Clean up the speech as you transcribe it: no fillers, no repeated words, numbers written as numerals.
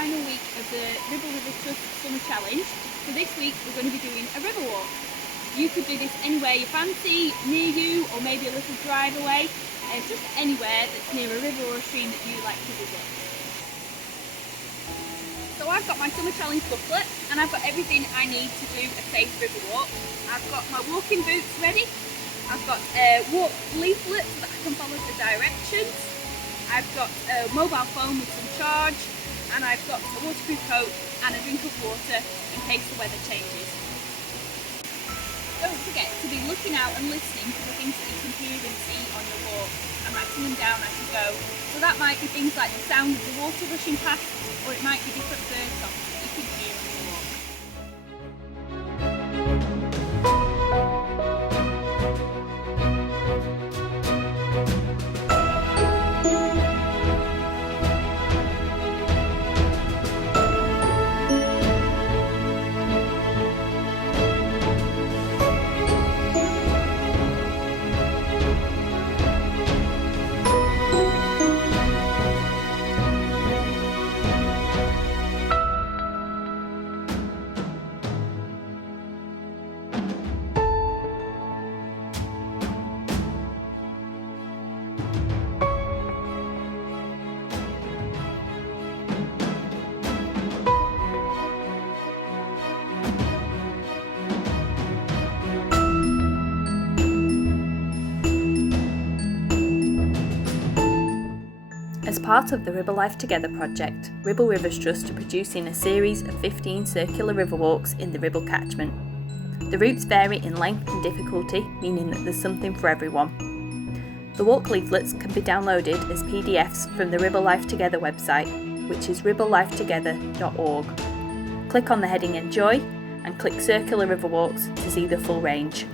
final week of the Ribble Summer Challenge. So this week we're going to be doing a river walk. You could do this anywhere you fancy, near you, or maybe a little drive away. Just anywhere that's near a river or a stream that you like to visit. So I've got my Summer Challenge booklet and I've got everything I need to do a safe river walk. I've got my walking boots ready. I've got a walk leaflet so that I can follow the directions. I've got a mobile phone with some charge, and I've got a waterproof coat and a drink of water in case the weather changes. Don't forget to be looking out and listening to the things that you can hear and see on your walk and writing them down as you go. So that might be things like the sound of the water rushing past, or it might be different bird songs that you can hear on your walk. As part of the Ribble Life Together project, Ribble Rivers Trust are producing a series of 15 circular river walks in the Ribble catchment. The routes vary in length and difficulty, meaning that there's something for everyone. The walk leaflets can be downloaded as PDFs from the Ribble Life Together website, which is ribblelifetogether.org. Click on the heading Enjoy and click Circular River Walks to see the full range.